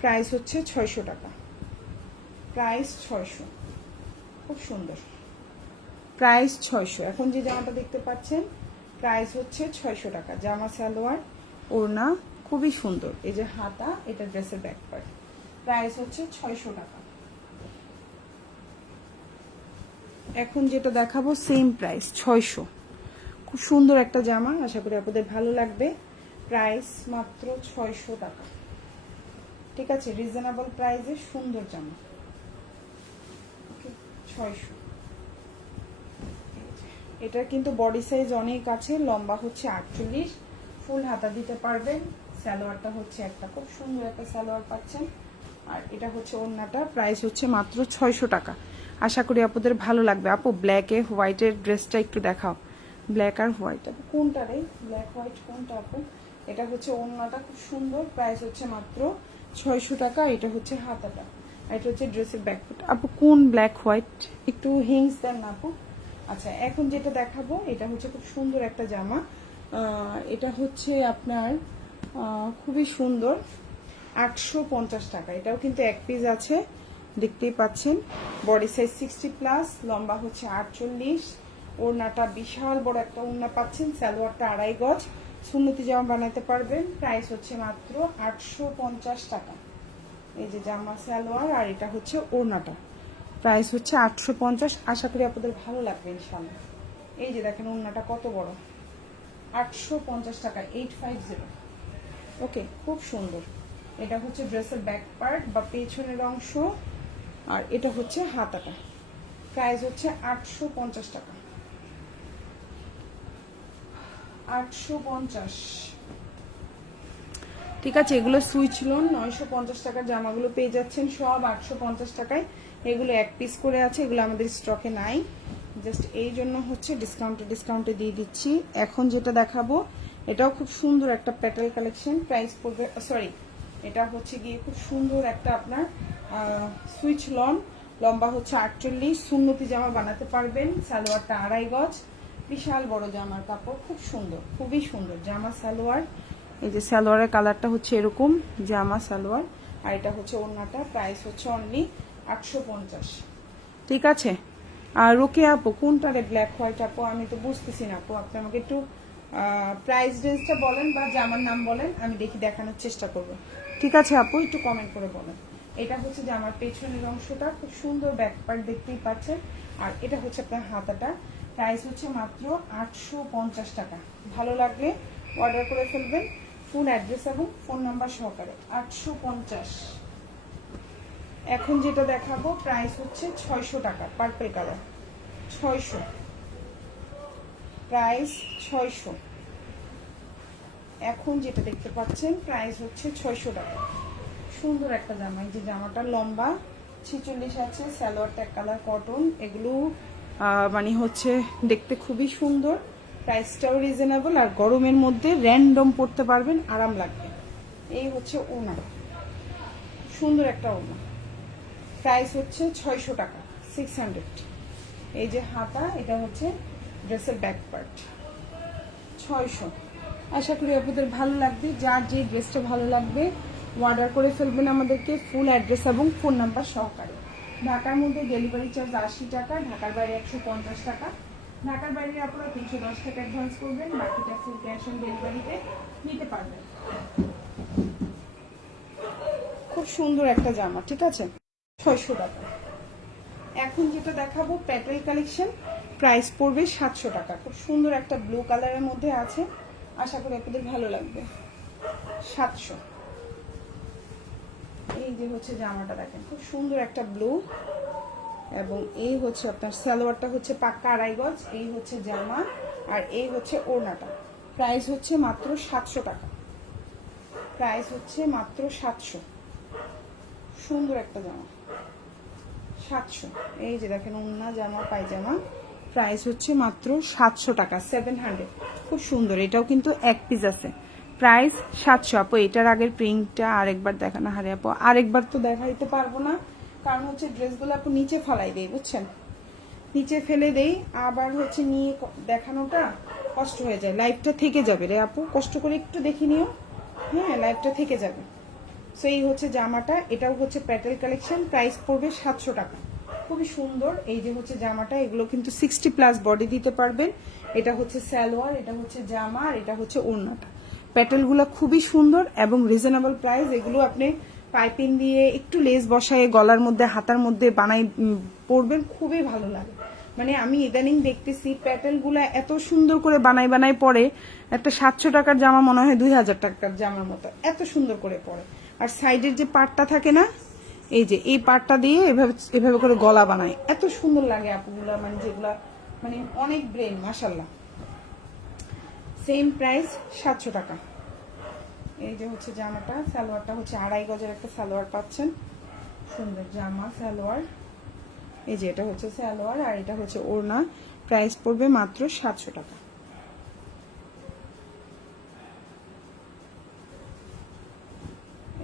প্রাইস হচ্ছে 600 টাকা। প্রাইস 600, খুব সুন্দর। প্রাইস 600। এখন যে জামাটা দেখতে পাচ্ছেন প্রাইস হচ্ছে 600 টাকা। জামা সালোয়ার ওড়না খুবই সুন্দর। এই যে হাতা, এটা ড্রেসের ব্যাক পার্ট। প্রাইস হচ্ছে 600 টাকা। এখন যেটা দেখাবো সেম প্রাইস 600। খুব সুন্দর একটা জামা, আশা করি আপনাদের ভালো লাগবে। প্রাইস মাত্র 600 টাকা। ঠিক আছে, রিজনেবল প্রাইসে সুন্দর জামা। ওকে, 600। এটার কিন্তু বডি সাইজ অনেক আছে, লম্বা হচ্ছে 48, ফুল হাতা দিতে পারবেন। সালোয়ারটা হচ্ছে একটা খুব সুন্দর একটা সালোয়ার পাচ্ছেন, আর এটা হচ্ছে ওড়নাটা। প্রাইস হচ্ছে মাত্র 600 টাকা। আশা করি আপনাদের ভালো লাগবে। আপু ব্ল্যাকে হোয়াইটের ড্রেসটা একটু দেখাও। ব্ল্যাক আর হোয়াইট, আপু কোনটা রে? ব্ল্যাক হোয়াইট কোনটা আপু? এটা হচ্ছে ওড়নাটা, খুব সুন্দর। প্রাইস হচ্ছে মাত্র 600 টাকা। এটা হচ্ছে হাতাটা, আর এটা হচ্ছে ড্রেসের ব্যাকপার্ট। আপু কোন ব্ল্যাক হোয়াইট? একটু হিংস দেন না আপু। আচ্ছা, এখন যেটা দেখাবো এটা হচ্ছে খুব সুন্দর একটা জামা। এটা হচ্ছে আপনার খুবই সুন্দর, 850 টাকা। এটাও কিন্তু এক পিস আছে, দেখতেই পাচ্ছেন। বডি সাইজ 60+, লম্বা হচ্ছে 48, ওড়নাটা বিশাল বড় একটা ওড়না পাচ্ছেন। সালোয়ারটা 2.5 গজ, সুন্নতি জামা বানাতে পারবেন। প্রাইস হচ্ছে মাত্র 850 টাকা। এই যে জামা সালোয়ার, আর এটা হচ্ছে ওড়নাটা। প্রাইস হচ্ছে 850। আশা করি আপনাদের ভালো লাগবে ইনশাআল্লাহ। এই যে দেখেন ওড়নাটা কত বড়, 850 টাকা, 850। ওকে, খুব সুন্দর। এটা হচ্ছে ড্রেসের ব্যাক পার্ট বা পেছনের অংশ, আর এটা হচ্ছে হাতাটা। প্রাইস হচ্ছে 850 টাকা। 850। ঠিক আছে, এগুলো সুইচ লোন 950 টাকার জামাগুলো পেয়ে যাচ্ছেন সব 850 টাকায়। এগুলো এক পিস করে আছে, এগুলো আমাদের স্টকে নাই, জাস্ট এই জন্য হচ্ছে ডিসকাউন্টে দিয়ে দিচ্ছি। এখন যেটা দেখাবো এটাও খুব সুন্দর একটা প্যাটেল কালেকশন। প্রাইস পড়বে, সরি, এটা হচ্ছে গিয়ে খুব সুন্দর একটা আপনার সুইচ লন, লম্বা হচ্ছে 48, সুন্নতি জামা বানাতে পারবেন। সালোয়ারটা 2.5 গজ, বিশাল বড় জামার কাপড়, খুব সুন্দর, খুবই সুন্দর জামা সালোয়ার। এই যে সালোয়ারের কালারটা হচ্ছে এরকম, জামা সালোয়ার, আর এটা হচ্ছে ওড়নাটা। প্রাইস হচ্ছে অনলি 850। ঠিক আছে। আর রোকে আপু কোনটা রে? ব্ল্যাক হোয়াইট আপু, আমি তো বুঝতেছি না আপু, আপনি আমাকে একটু প্রাইস রেঞ্জটা বলেন বা জামার নাম বলেন, আমি দেখি দেখানোর চেষ্টা করব। ঠিক আছে আপু, একটু কমেন্ট করে বলেন। এটা হচ্ছে জামার পেছনের অংশটা, খুব সুন্দর ব্যাক পার্ট দেখতেই পাচ্ছেন, আর এটা হচ্ছে আপনার হাতাটা। প্রাইস হচ্ছে মাত্র 850 টাকা। ভালো লাগলে অর্ডার করে ফেলবেন, ফুল অ্যাড্রেস এবং ফোন নাম্বার সহকারে। 850। এখন যেটা দেখাবো প্রাইস হচ্ছে 600 টাকা, পার্পল কালার, 600। প্রাইস 600। এখন যেটা দেখতে পাচ্ছেন প্রাইস হচ্ছে 600 টাকা। সুন্দর একটা জামা, এই যে জামাটা লম্বা 46 আছে, সালোয়ারটা এক কালার কটন, এগুলো মানে হচ্ছে দেখতে খুবই সুন্দর। প্রাইসটাও রিজনেবল, আর গরমের মধ্যে র্যান্ডম পরতে পারবেন, আরাম লাগবে। এই হচ্ছে ওড়না, সুন্দর একটা ওড়না। প্রাইস হচ্ছে 600 টাকা, 600। এই যে হাতা, এটা হচ্ছে ড্রেসের ব্যাক পার্ট, 600। আশা করি আপনাদের ভালো লাগবে। যার যে ড্রেসটা ভালো লাগবে অর্ডার করে ফেলবেন আমাদেরকে, ফুল অ্যাড্রেস এবং ফোন নাম্বার সহকারে। ঢাকার মধ্যে ডেলিভারি চার্জ 80 টাকা, ঢাকার বাইরে 150 টাকা। ঢাকার বাইরে আপনারা 310 টাকা অ্যাডভান্স করবেন, বাকিটা ফুল ক্যাশ অন ডেলিভারিতে নিতে পারবেন। খুব সুন্দর একটা জামা, ঠিক আছে, 600 টাকা। এখন যেটা দেখাবো প্যাটেল কালেকশন, প্রাইস পড়বে 700 টাকা। খুব সুন্দর একটা ব্লু কালারের মধ্যে আছে, আশা করি আপনাদের ভালো লাগবে। 700। এই যে হচ্ছে জামাটা দেখেন, খুব সুন্দর একটা ব্লু, এবং এই হচ্ছে আপনার সালোয়ারটা হচ্ছে পাক্কা আড়াই গজ, এই হচ্ছে জামা, আর এই হচ্ছে ওড়নাটা। প্রাইস হচ্ছে মাত্র 700 টাকা। প্রাইস হচ্ছে মাত্র 700। সুন্দর একটা জামা, 700। এই যে দেখেন ওড়না, জামা, পায়জামা, প্রাইস হচ্ছে মাত্র 700 টাকা, 700। খুব সুন্দর, এটাও কিন্তু এক পিস আছে। প্রাইস 700। আপু এটার আগের প্রিন্টটা আরেকবার দেখানো হারে আপু, আরেকবার তো দেখাইতে পারবো না, কারণ হচ্ছে ড্রেসগুলো আপু নিচে ফেলাই দেই, বুঝছেন, নিচে ফেলে দেই, আবার হচ্ছে নিয়ে দেখানোটা কষ্ট হয়ে যায়। লাইভটা থেকে যাবে রে আপু, কষ্ট করে একটু দেখে নিও, হ্যাঁ লাইভটা থেকে যাবে। সো এই হচ্ছে জামাটা, এটাও হচ্ছে প্যাটেল কালেকশন, প্রাইস পড়বে 700 টাকা। খুবই সুন্দর। এই যে হচ্ছে জামাটা, এগুলো কিন্তু 60+ বডি দিতে পারবেন। এটা হচ্ছে সালোয়ার, এটা হচ্ছে জামা, আর এটা হচ্ছে ওড়নাটা। প্যাটেলগুলো খুবই সুন্দর এবং রিজনেবল প্রাইস। এগুলো আপনি পাইপিং দিয়ে একটু লেস বসায় গলার মধ্যে, হাতার মধ্যে বানাই পরবেন, খুবই ভালো লাগে। মানে আমি ইদানিং দেখতেছি প্যাটেলগুলো এত সুন্দর করে বানাই বানাই পরে, একটা 700 টাকার জামা মনে হয় 2000 টাকার জামার মতো, এত সুন্দর করে পরে। আর সাইডের যে পার্টটা থাকে না, এই যে এই পার্টটা দিয়ে এভাবে এভাবে করে গলা বানায়, এত সুন্দর লাগে আপুগুলা, মানে যেগুলা মানে অনেক ব্রেন, মাশাল্লাহ। সেম প্রাইস 700 টাকা। এই যে হচ্ছে জামাটা, সালোয়ারটা হচ্ছে আড়াই গজের একটা সালোয়ার পাচ্ছেন, সুন্দর জামা সালোয়ার। এই যে এটা হচ্ছে সালোয়ার, আর এটা হচ্ছে ওড়না। প্রাইস পড়বে মাত্র 700 টাকা।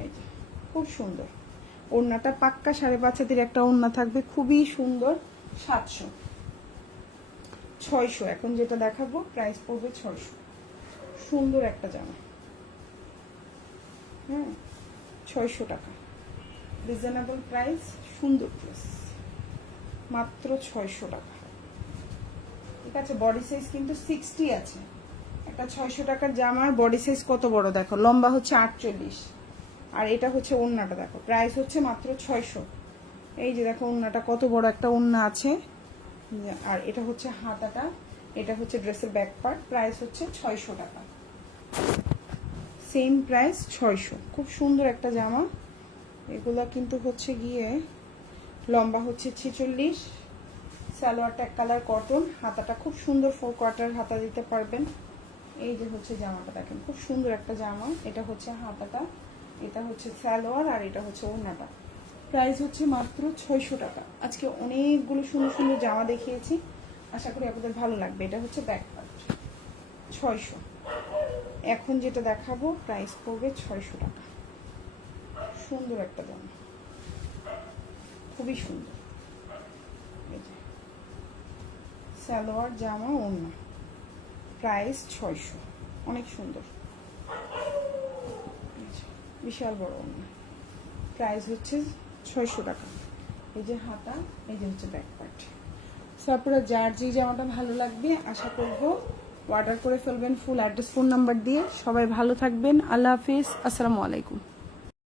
এই যে খুব সুন্দর ওড়নাটা, পাক্কা 5.5 হাতের একটা ওড়না থাকবে, খুবই সুন্দর। 700। 600 এখন যেটা দেখাবো, প্রাইস পড়বে 600। সুন্দর একটা জামা, হ্যাঁ 600 টাকা, রিজনেবল প্রাইস, সুন্দর ড্রেস, মাত্র 600 টাকা। ঠিক আছে, বডি সাইজ কিন্তু 60 আছে। একটা 600 টাকার জামার বডি সাইজ কত বড় দেখো, লম্বা হচ্ছে 48, আর এটা হচ্ছে ওড়নাটা দেখো, প্রাইস হচ্ছে মাত্র 600। এই যে দেখো ওড়নাটা কত বড় একটা ওড়না আছে, আর এটা হচ্ছে হাতাটা, এটা হচ্ছে ড্রেসের ব্যাক পার্ট, প্রাইস হচ্ছে 600 টাকা। Same price 600। খুব সুন্দর একটা জামা। এগুলা কিন্তু হচ্ছে গিয়ে লম্বা হচ্ছে 46, সালোয়ারটা এক কালার কটন, হাতাটা খুব সুন্দর 4 কোয়ার্টার হাতা দিতে পারবেন। এই যে হচ্ছে জামাটা দেখেন, খুব সুন্দর একটা জামা, এটা হচ্ছে হাতাটা, এটা হচ্ছে সালোয়ার, আর এটা হচ্ছে ওড়নাটা। প্রাইস হচ্ছে মাত্র 600 টাকা। আজকে অনেকগুলো সুন্দর সুন্দর জামা দেখিয়েছি, আশা করি আপনাদের ভালো লাগবে। এটা হচ্ছে ব্যাক পার্ট, 600। এখন যেটা দেখাবো, প্রাইস পড়বে 600 টাকা। সুন্দর একটা জামা, খুবই সুন্দর। এই যে সালোয়ার, জামা, ওড়না, প্রাইস 600। অনেক সুন্দর, বিশাল বড় ওড়না, প্রাইস হচ্ছে 600 টাকা। এই যে হাতা, এই যে হচ্ছে ব্যাক পার্ট। সো আপনারা যার যে জামাটা ভালো লাগবে আশা করবো অর্ডার করে ফেলবেন ফুল অ্যাড্রেস, ফোন নাম্বার দিয়ে। সবাই ভালো থাকবেন, আল্লাহ হাফিজ, আসসালামু আলাইকুম।